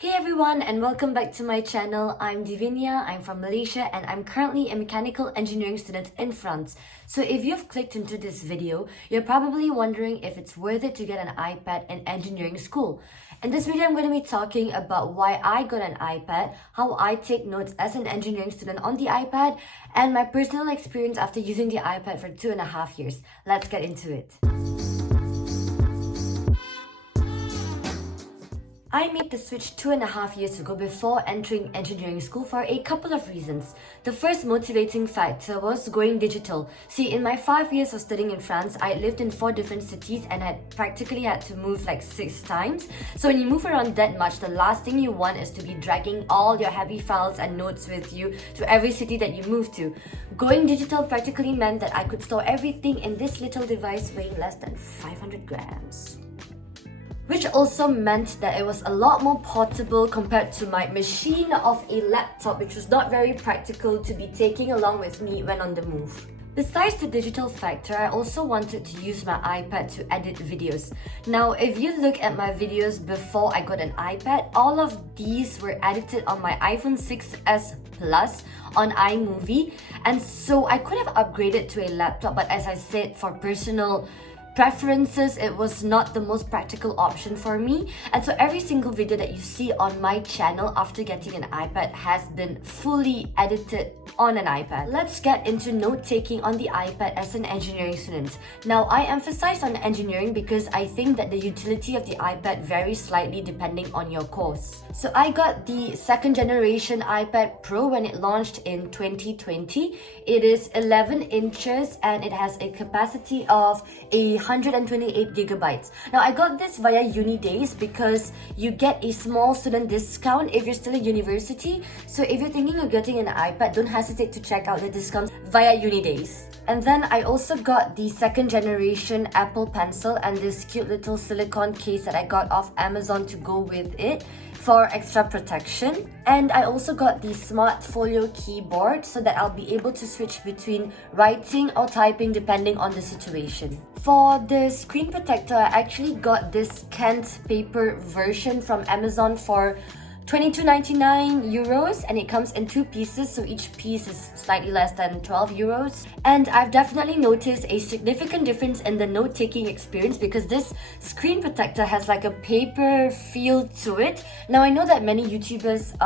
Hey everyone and welcome back to my channel. I'm Dhivenya, I'm from Malaysia and I'm currently a mechanical engineering student in France. So if you've clicked into this video, you're probably wondering if it's worth it to get an iPad in engineering school. In this video, I'm going to be talking about why I got an iPad, how I take notes as an engineering student on the iPad, and my personal experience after using the iPad for 2.5 years. Let's get into it. I made the switch 2.5 years ago before entering engineering school for a couple of reasons. The first motivating factor was going digital. See, in my 5 years of studying in France, I lived in 4 different cities and had practically had to move like 6 times. So when you move around that much, the last thing you want is to be dragging all your heavy files and notes with you to every city that you move to. Going digital practically meant that I could store everything in this little device weighing less than 500 grams. Which also meant that it was a lot more portable compared to my machine of a laptop, which was not very practical to be taking along with me when on the move. Besides the digital factor, I also wanted to use my iPad to edit videos. Now, if you look at my videos before I got an iPad, all of these were edited on my iPhone 6s Plus on iMovie, and so I could have upgraded to a laptop, but as I said, for personal preferences, it was not the most practical option for me, and so every single video that you see on my channel after getting an iPad has been fully edited on an iPad. Let's get into note-taking on the iPad as an engineering student. Now, I emphasize on engineering because I think that the utility of the iPad varies slightly depending on your course. So I got the second generation iPad Pro when it launched in 2020. It is 11 inches and it has a capacity of 128 gigabytes. Now, I got this via Uni Days because you get a small student discount if you're still in university. So if you're thinking of getting an iPad, don't hesitate to check out the discounts via Uni Days. And then I also got the second generation Apple Pencil and this cute little silicone case that I got off Amazon to go with it for extra protection. And I also got the smart folio keyboard so that I'll be able to switch between writing or typing depending on the situation. For the screen protector, I actually got this Kent paper version from Amazon for 22.99 euros, and it comes in 2 pieces, so each piece is slightly less than 12 euros. And I've definitely noticed a significant difference in the note-taking experience because this screen protector has like a paper feel to it. Now, I know that many YouTubers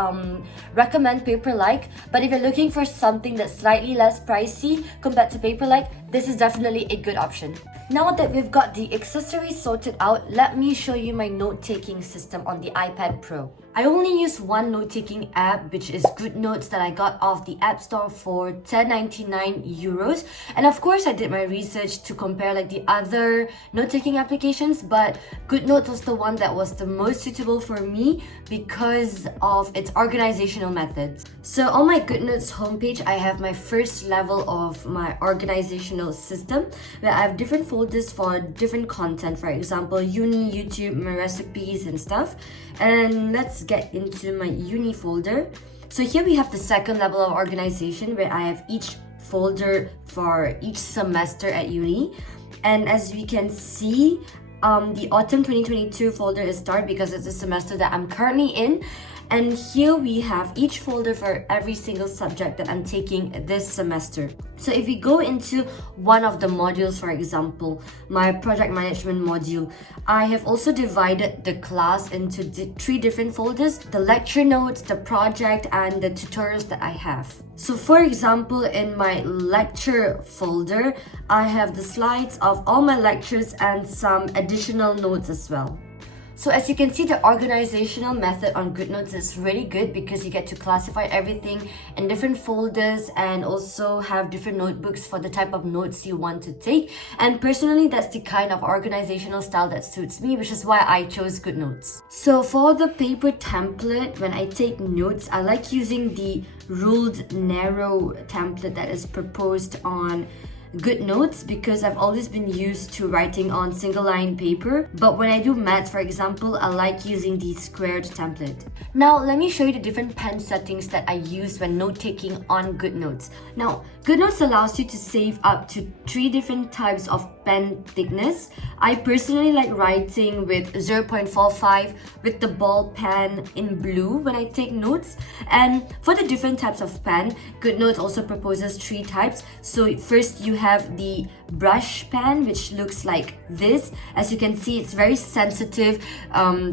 recommend Paperlike, but if you're looking for something that's slightly less pricey compared to Paperlike, this is definitely a good option. Now that we've got the accessories sorted out, let me show you my note-taking system on the iPad Pro. I only use one note-taking app, which is GoodNotes, that I got off the App Store for 10.99 euros. And of course, I did my research to compare like the other note-taking applications, but GoodNotes was the one that was the most suitable for me because of its organizational methods. So on my GoodNotes homepage, I have my first level of my organizational system where I have different folders for different content, for example, uni, YouTube, my recipes and stuff. And let's get into my uni folder. So here we have the second level of organization where I have each folder for each semester at uni. And as we can see, the autumn 2022 folder is start because it's the semester that I'm currently in. And here we have each folder for every single subject that I'm taking this semester. So if we go into one of the modules, for example, my project management module, I have also divided the class into 3 different folders: the lecture notes, the project, and the tutorials that I have. So for example, in my lecture folder, I have the slides of all my lectures and some additional notes as well. So as you can see, the organizational method on GoodNotes is really good because you get to classify everything in different folders and also have different notebooks for the type of notes you want to take. And personally, that's the kind of organizational style that suits me, which is why I chose GoodNotes. So for the paper template, when I take notes, I like using the ruled narrow template that is proposed on GoodNotes because I've always been used to writing on single line paper, but when I do maths, for example, I like using the squared template. Now let me show you the different pen settings that I use when note-taking on GoodNotes. Now, GoodNotes allows you to save up to 3 different types of pen thickness. I personally like writing with 0.45 with the ball pen in blue when I take notes. And for the different types of pen, GoodNotes also proposes 3 types. So first you have the brush pen, which looks like this. As you can see, it's very sensitive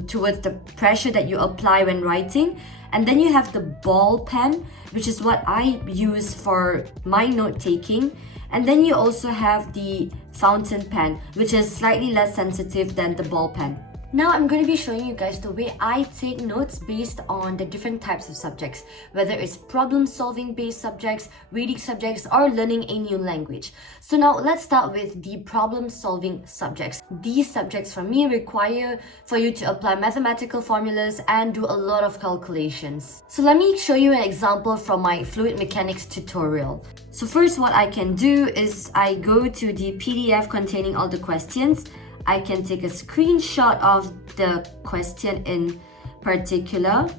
towards the pressure that you apply when writing. And then you have the ball pen, which is what I use for my note taking. And then you also have the fountain pen, which is slightly less sensitive than the ball pen. Now I'm going to be showing you guys the way I take notes based on the different types of subjects, whether it's problem-solving based subjects, reading subjects, or learning a new language. So now let's start with the problem-solving subjects. These subjects for me require for you to apply mathematical formulas and do a lot of calculations. So let me show you an example from my fluid mechanics tutorial. So first what I can do is I go to the PDF containing all the questions. I can take a screenshot of the question in particular,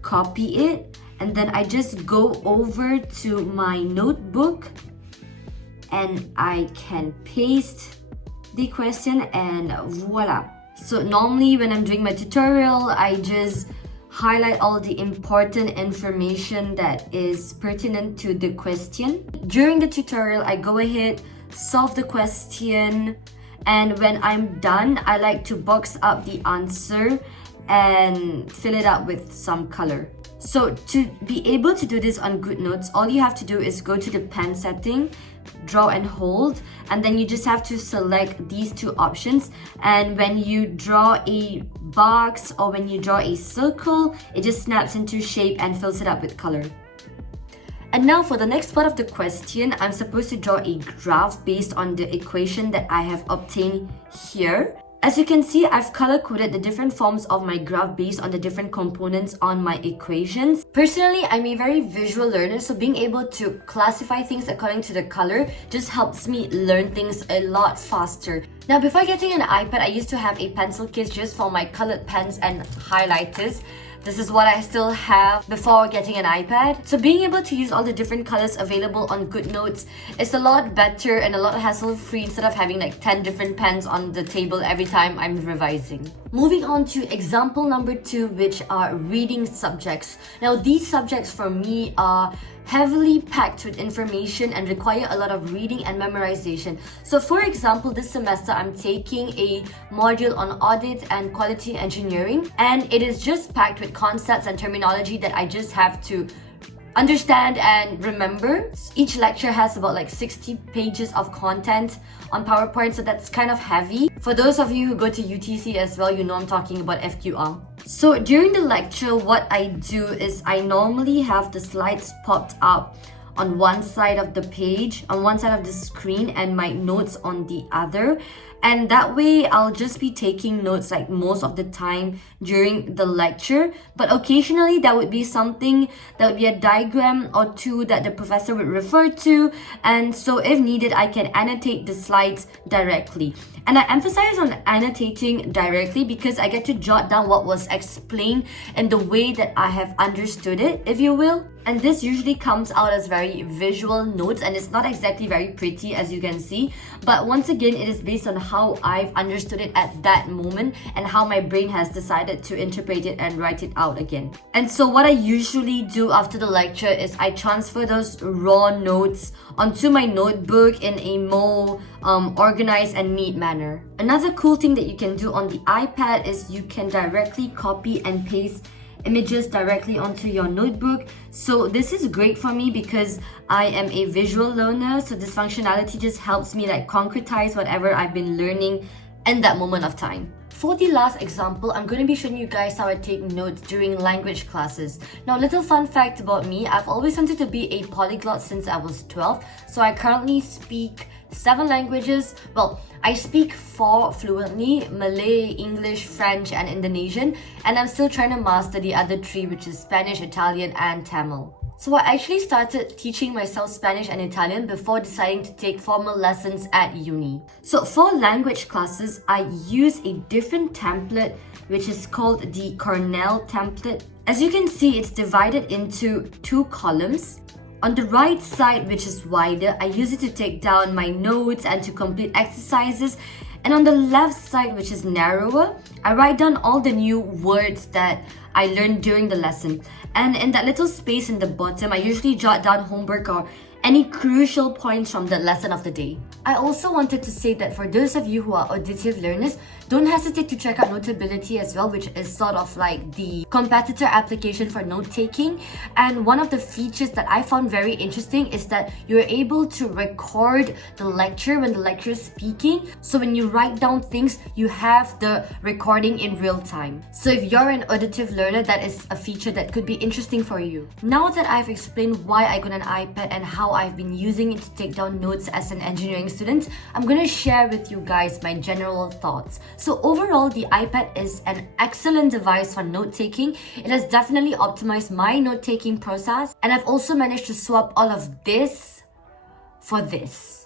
copy it, and then I just go over to my notebook and I can paste the question and voila. So normally when I'm doing my tutorial, I just highlight all the important information that is pertinent to the question. During the tutorial, I go ahead, solve the question, and when I'm done, I like to box up the answer and fill it up with some color. So to be able to do this on GoodNotes, all you have to do is go to the pen setting, draw and hold, and then you just have to select these 2 options. And when you draw a box or when you draw a circle, it just snaps into shape and fills it up with color. And now for the next part of the question, I'm supposed to draw a graph based on the equation that I have obtained here. As you can see, I've color-coded the different forms of my graph based on the different components on my equations. Personally, I'm a very visual learner, so being able to classify things according to the color just helps me learn things a lot faster. Now, before getting an iPad, I used to have a pencil case just for my colored pens and highlighters. This is what I still have before getting an iPad. So being able to use all the different colors available on GoodNotes is a lot better and a lot hassle-free instead of having like 10 different pens on the table every time I'm revising. Moving on to example number 2, which are reading subjects. Now these subjects for me are heavily packed with information and require a lot of reading and memorization. So for example, this semester I'm taking a module on audit and quality engineering, and it is just packed with concepts and terminology that I just have to understand and remember. Each lecture has about like 60 pages of content on PowerPoint, so that's kind of heavy. For those of you who go to UTC as well, you know I'm talking about FQR. So during the lecture, what I do is I normally have the slides popped up on one side of the page, on one side of the screen, and my notes on the other. And that way I'll just be taking notes like most of the time during the lecture. But occasionally that would be something, that would be a diagram or 2 that the professor would refer to. And so if needed, I can annotate the slides directly. And I emphasize on annotating directly because I get to jot down what was explained in the way that I have understood it, if you will. And this usually comes out as very visual notes, and it's not exactly very pretty, as you can see. But once again, it is based on how I've understood it at that moment and how my brain has decided to interpret it and write it out again. And so what I usually do after the lecture is I transfer those raw notes onto my notebook in a more organized and neat manner. Another cool thing that you can do on the iPad is you can directly copy and paste images directly onto your notebook. So this is great for me because I am a visual learner, so this functionality just helps me like concretize whatever I've been learning in that moment of time. For the last example, I'm going to be showing you guys how I take notes during language classes. Now, little fun fact about me, I've always wanted to be a polyglot since I was 12, so I currently speak 7 languages. Well, I speak 4 fluently: Malay, English, French, and Indonesian, and I'm still trying to master the other 3, which is Spanish, Italian, and Tamil. So I actually started teaching myself Spanish and Italian before deciding to take formal lessons at uni. So for language classes, I use a different template which is called the Cornell template. As you can see, it's divided into 2 columns. On the right side, which is wider, I use it to take down my notes and to complete exercises. And on the left side, which is narrower, I write down all the new words that I learned during the lesson. And in that little space in the bottom, I usually jot down homework or any crucial points from the lesson of the day. I also wanted to say that for those of you who are auditive learners, don't hesitate to check out Notability as well, which is sort of like the competitor application for note-taking. And one of the features that I found very interesting is that you're able to record the lecture when the lecturer is speaking. So when you write down things, you have the recording in real time. So if you're an auditive learner, that is a feature that could be interesting for you. Now that I've explained why I got an iPad and how I've been using it to take down notes as an engineering student, I'm going to share with you guys my general thoughts. So overall, the iPad is an excellent device for note-taking. It has definitely optimized my note-taking process, and I've also managed to swap all of this for this.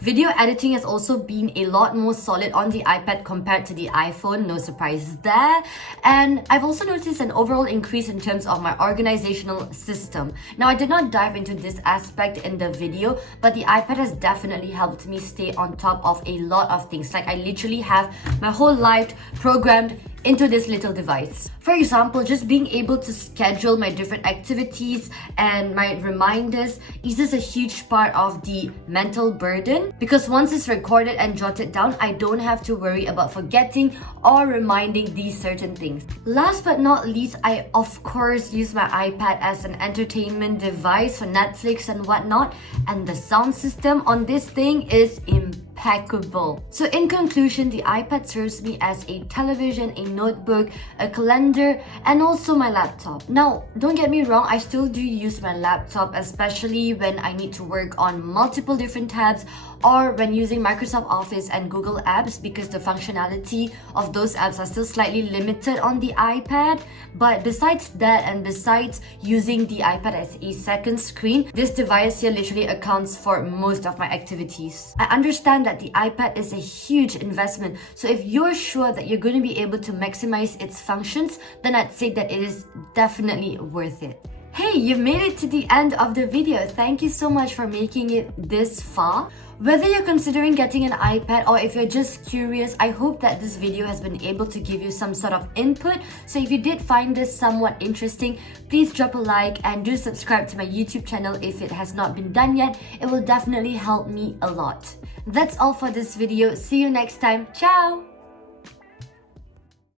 Video editing has also been a lot more solid on the iPad compared to the iPhone, no surprises there. And I've also noticed an overall increase in terms of my organizational system. Now, I did not dive into this aspect in the video, but the iPad has definitely helped me stay on top of a lot of things. Like, I literally have my whole life programmed into this little device. For example, just being able to schedule my different activities and my reminders eases a huge part of the mental burden, because once it's recorded and jotted down, I don't have to worry about forgetting or reminding these certain things. Last but not least, I of course use my iPad as an entertainment device for Netflix and whatnot, and the sound system on this thing is impeccable. So in conclusion, the iPad serves me as a television, a notebook, a calendar, and also my laptop. Now, don't get me wrong, I still do use my laptop, especially when I need to work on multiple different tabs or when using Microsoft Office and Google apps, because the functionality of those apps are still slightly limited on the iPad. But besides that, and besides using the iPad as a second screen, this device here literally accounts for most of my activities. I understand that the iPad is a huge investment, so if you're sure that you're going to be able to maximize its functions, then I'd say that it is definitely worth it. Hey, you've made it to the end of the video. Thank you so much for making it this far. Whether you're considering getting an iPad or if you're just curious, I hope that this video has been able to give you some sort of input. So if you did find this somewhat interesting, please drop a like and do subscribe to my YouTube channel if it has not been done yet. It will definitely help me a lot. That's all for this video. See you next time. Ciao!